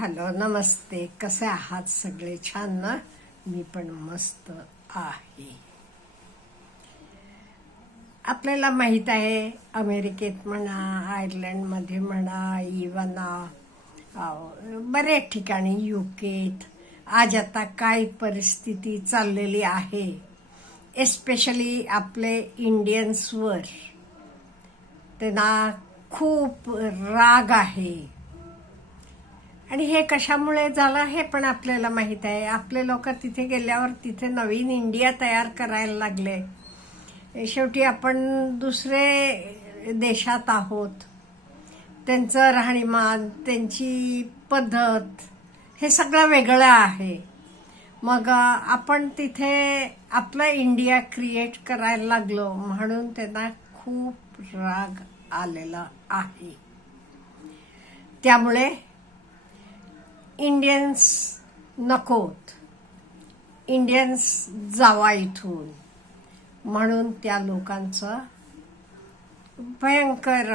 Hello नमस्ते. कसे आहात सगळे? छान ना? मी पण मस्त आहे. आपल्याला माहित आहे अमेरिकेत म्हणा, आयर्लंडमध्ये म्हणा, इवन बऱ्याच ठिकाणी युकेत आज आता काय परिस्थिती चाललेली आहे, एस्पेशली आपले इंडियन्सवर त्यांना खूप राग आहे. आणि हे कशामुळे झालं हे पण आपल्याला माहित आहे. आपले लोक तिथे गेल्यावर तिथे नवीन इंडिया तयार करायला लागले. शेवटी आपण दुसरे देशात आहोत. त्यांचं राहणीमान, त्यांची पद्धत हे सगळं वेगळं आहे. मग आपण तिथे आपला इंडिया क्रिएट करायला लागलो म्हणून त्यांना खूप राग आलेला आहे. त्यामुळे इंडियन्स नकोत, इंडियन्स जावा इथून म्हणून त्या लोकांचं भयंकर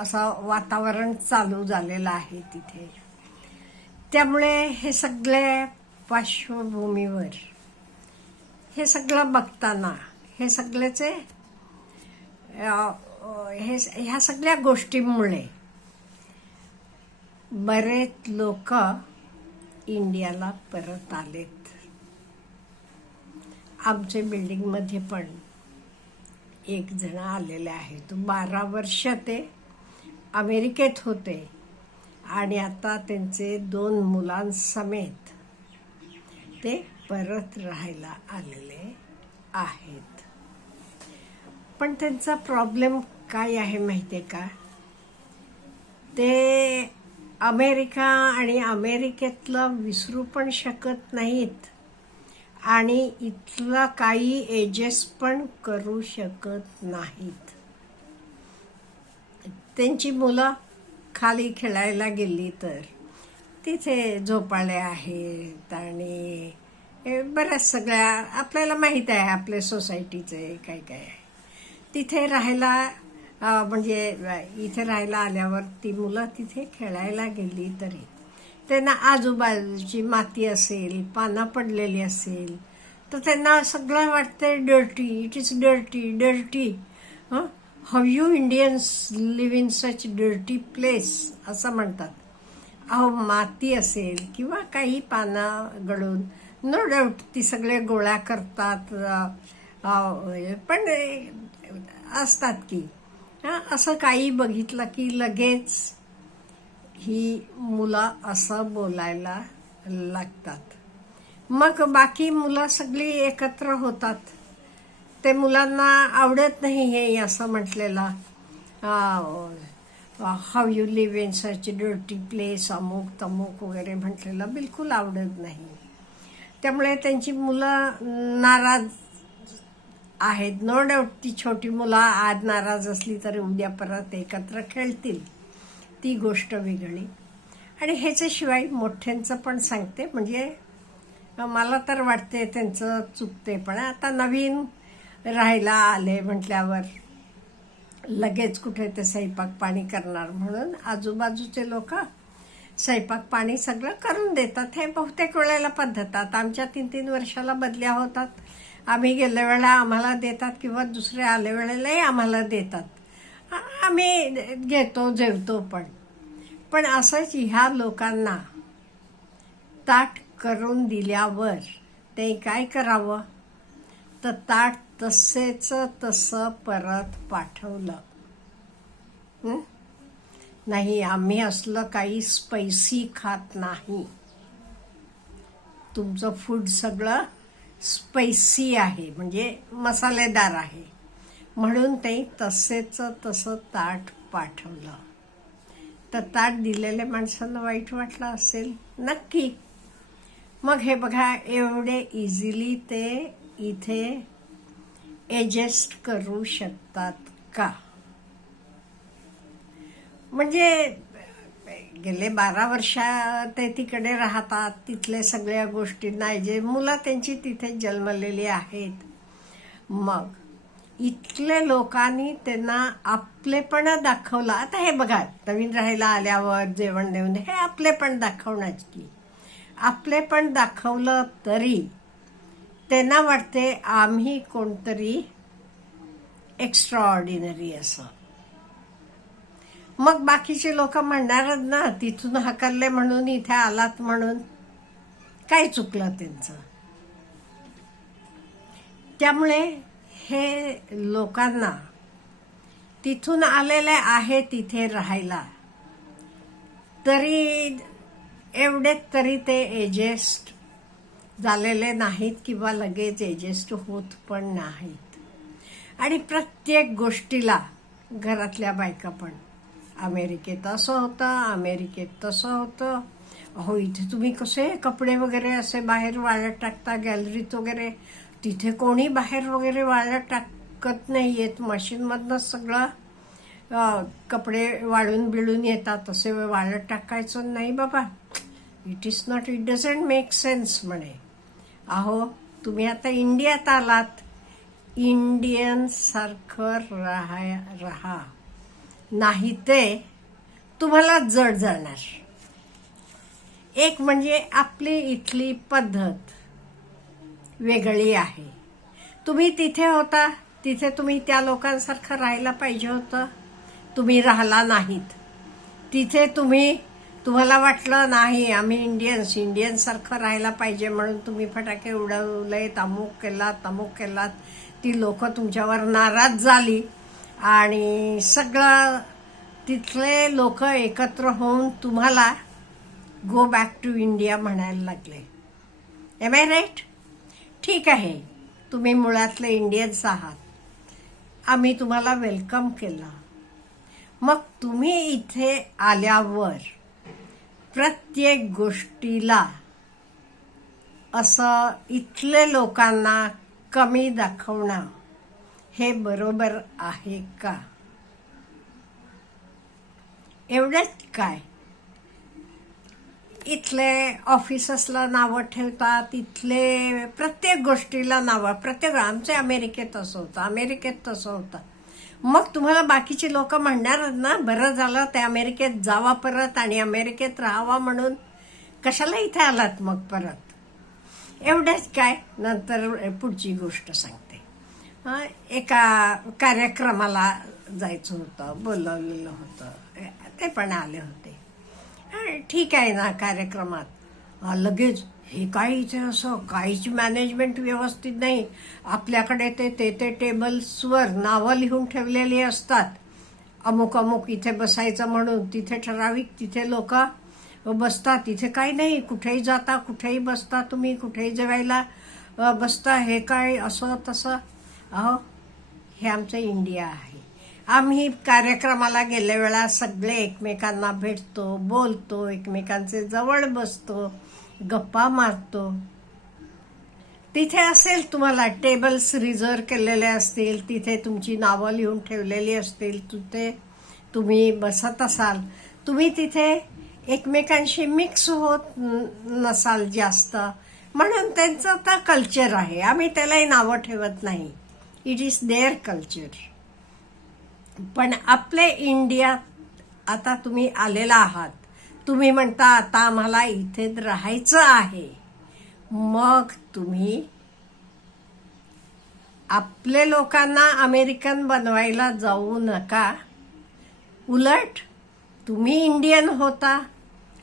असं वातावरण चालू झालेलं आहे तिथे. त्यामुळे हे सगळे पार्श्वभूमीवर हे सगळं बघताना हे सगळ्याचे ह्या सगळ्या गोष्टींमुळे बरेच लोक इंडियाला परत आलेत. आमच्या बिल्डिंगमध्ये पण एक जण आलेले आहेत. 12 वर्ष ते अमेरिकेत होते आणि आता त्यांचे 2 मुलांसमेत ते परत राहायला आलेले आहेत. पण त्यांचा प्रॉब्लेम काय आहे माहिती आहे का? ते अमेरिका आणि अमेरिकेतलं विसरू पण शकत नाहीत आणि इथलं काही एजेस पण करू शकत नाहीत. त्यांची मुलं खाली खेळायला गेली तर तिथे झोपाळ्या आहेत आणि बऱ्याच सगळ्या आपल्याला माहीत आहे आपल्या सोसायटीचे काय काय आहे. तिथे राहायला म्हणजे इथे राहायला आल्यावर ती मुलं तिथे खेळायला गेली तरी त्यांना आजूबाजूची माती असेल, पानं पडलेली असेल तर त्यांना सगळं वाटतं dirty. It is dirty dirty. How you Indians live in such dirty place असं म्हणतात. अहो माती असेल किंवा काही पानं गळून नो डाऊट ती सगळे गोळा करतात. पण असतात की असं काही बघितलं की लगेच ही मुलं असं बोलायला लागतात. मग बाकी मुलं सगळी एकत्र होतात. ते मुलांना आवडत नाही हे असं म्हटलेलं how you live in such dirty place अमुक तमुक वगैरे म्हटलेलं बिलकुल आवडत नाही. त्यामुळे त्यांची मुलं नाराज आहेत. नो डाऊट ती छोटी मुलं आज नाराज असली तरी उद्या परत एकत्र खेळतील, ती गोष्ट वेगळी. आणि ह्याच्याशिवाय मोठ्यांचं पण सांगते, म्हणजे मला तर वाटते त्यांचं चुकते. पण आता नवीन राहायला आले म्हटल्यावर लगेच कुठे ते स्वयंपाक पाणी करणार म्हणून आजूबाजूचे लोक स्वयंपाक पाणी सगळं करून देतात. हे बहुतेक वेळेला पद्धतात. आमच्या 3-3 वर्षाला बदल्या होतात. आम्ही गेल्या वेळेला आम्हाला देतात किंवा दुसरे आले वेळेलाही आम्हाला देतात. आम्ही घेतो जेवतो. पण असंच ह्या लोकांना ताट करून दिल्यावर ते काय करावं तर ताट तसेच तसं परत पाठवलं. नाही आम्ही असलं काही स्पायसी खात नाही, तुमचं फूड सगळं स्पायसी आहे म्हणजे मसालेदार आहे म्हणून ते तसेच तसं ताट पाठवलं. तर ताट दिलेल्या माणसांना वाईट वाटलं असेल नक्की. मग हे बघा एवढे इझिली ते इथे ॲडजस्ट करू शकतात का? म्हणजे गेले 12 वर्ष ते तिकडे राहतात. तिथले सगळ्या गोष्टींना जे मुलं त्यांची तिथे जन्मलेली आहेत. मग इथले लोकांनी त्यांना आपलेपणा दाखवला. आता हे बघा, नवीन राहायला आल्यावर जेवण देऊन हे आपलेपण दाखवण्याच की. आपलेपण दाखवलं तरी त्यांना वाटते आम्ही कोणतरी एक्स्ट्रा ऑर्डिनरी असं. मग बाकीचे लोक म्हणणारच ना, तिथून हकलले म्हणून इथे आलात म्हणून. काय चुकलं त्यांचं? त्यामुळे हे लोकांना तिथून आलेले आहे तिथे राहायला, तरी एवढेच तरी ते एजेस्ट झालेले नाहीत किंवा लगेच एजेस्ट होत पण नाहीत. आणि प्रत्येक गोष्टीला घरातल्या बायका पण, अमेरिकेत असं होतं, अमेरिकेत तसं होतं, अहो इथे तुम्ही कसे कपडे वगैरे असे बाहेर वाळत टाकता गॅलरीत वगैरे, तिथे कोणी बाहेर वगैरे वाळत टाकत नाही येत, मशीनमधनंच सगळं कपडे वाळून बिळून येतात, असे वाळत टाकायचं नाही बाबा. It is not, it doesn't make sense म्हणे. अहो तुम्ही आता इंडियात आलात, इंडियन सारखं राहा, नाही ते तुम्हाला जड जाणार. एक म्हणजे आपली इथली पद्धत वेगळी आहे. तुम्ही तिथे होता, तिथे तुम्ही त्या लोकांसारखं राहायला पाहिजे होतं, तुम्ही राहिला नाहीत. तिथे तुम्हाला वाटलं नाही आम्ही इंडियनसारखं राहायला पाहिजे म्हणून तुम्ही फटाके उडवले, तमुक केलात. ती लोक तुमच्यावर नाराज झाली आणि सगळं तिथले लोक एकत्र होऊन तुम्हाला गो बॅक टू इंडिया म्हणायला लागले. Am I right? ठीक आहे, तुम्ही मुळातले इंडियन्स आहात, आम्ही तुम्हाला वेलकम केलं. मग तुम्ही इथे आल्यावर प्रत्येक गोष्टीला असं इथले लोकांना कमी दाखवणं हे बरोबर आहे का? एवढंच काय, इथले ऑफिसर्सला नावं ठेवतात, इथले प्रत्येक गोष्टीला नावं, आमचे अमेरिकेत असं होतं, अमेरिकेत तसं होतं. मग तुम्हाला बाकीची लोक म्हणणार ना, बरं झालं ते अमेरिकेत जावा परत आणि अमेरिकेत राहावा म्हणून, कशाला इथे आलात मग परत? एवढंच काय. नंतर पुढची गोष्ट सांगते. एका कार्यक्रमाला जायचं होतं, बोलवलेलं होतं, ते पण आले होते. ठीक आहे ना, कार्यक्रमात लगेच हे काय इथे असं काहीच मॅनेजमेंट व्यवस्थित नाही. आपल्याकडे ते टेबल्सवर नावं लिहून ठेवलेली असतात, अमुक अमुक इथे बसायचं म्हणून. तिथे ठराविक तिथे लोक बसतात, तिथे काही नाही, कुठेही जाता, कुठेही बसता तुम्ही, कुठेही जेवायला बसता. हे काय असं तसं? अहो हे आमचं इंडिया आहे. आम्ही कार्यक्रमाला गेल्या वेळा सगळे एकमेकांना भेटतो, बोलतो, एकमेकांचे जवळ बसतो, गप्पा मारतो. तिथे असेल तुम्हाला टेबल्स रिझर्व केलेले असतील, तिथे तुमची नावं लिहून ठेवलेली असतील, तिथे तुम्ही बसत असाल, तुम्ही तिथे एकमेकांशी मिक्स होत नसाल जास्त, म्हणून त्यांचं तर कल्चर आहे, आम्ही त्यालाही नावं ठेवत नाही. It is their culture. पण आपले इंडियात आता तुम्ही आलेला आहात, तुम्ही म्हणता आता आम्हाला इथे राहायचं आहे, मग तुम्ही आपले लोकांना अमेरिकन बनवायला जाऊ नका. उलट तुम्ही इंडियन होता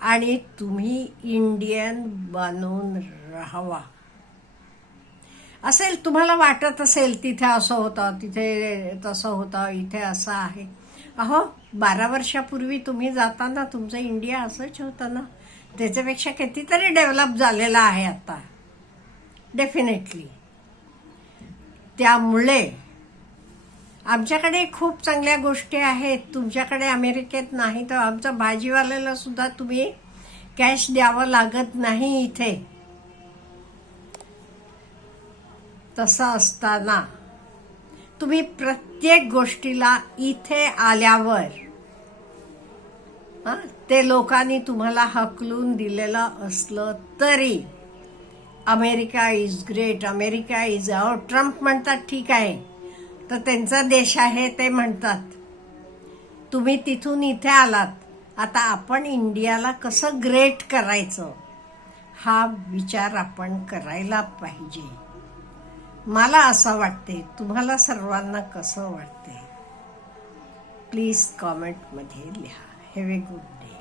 आणि तुम्ही इंडियन बनून राहावा. असेल तुम्हाला वाटत असेल तिथे असं होतं, तिथे तसं होतं, इथे असं आहे. अहो 12 वर्षापूर्वी तुम्ही जाताना तुमचं इंडिया असंच होतं ना, त्याच्यापेक्षा कितीतरी डेव्हलप झालेलं आहे आता, डेफिनेटली. त्यामुळे आमच्याकडे खूप चांगल्या गोष्टी आहेत, तुमच्याकडे अमेरिकेत नाही. तर आमच्या भाजीवाल्याला सुद्धा तुम्ही कॅश द्यावं लागत नाही इथे. तसं असताना तुम्ही प्रत्येक गोष्टीला इथे आल्यावर ते लोकांनी तुम्हाला हकलून दिलेलं असलं तरी America is great, America is, Trump म्हणतात ठीक आहे, तर त्यांचा देश आहे ते म्हणतात. तुम्ही तिथून इथे आलात, आता आपण इंडियाला कसं ग्रेट करायचं हा विचार आपण करायला पाहिजे. मला असं वाटते. तुम्हाला सर्वांना कसं वाटते प्लीज कॉमेंटमध्ये लिहा. Have a good day.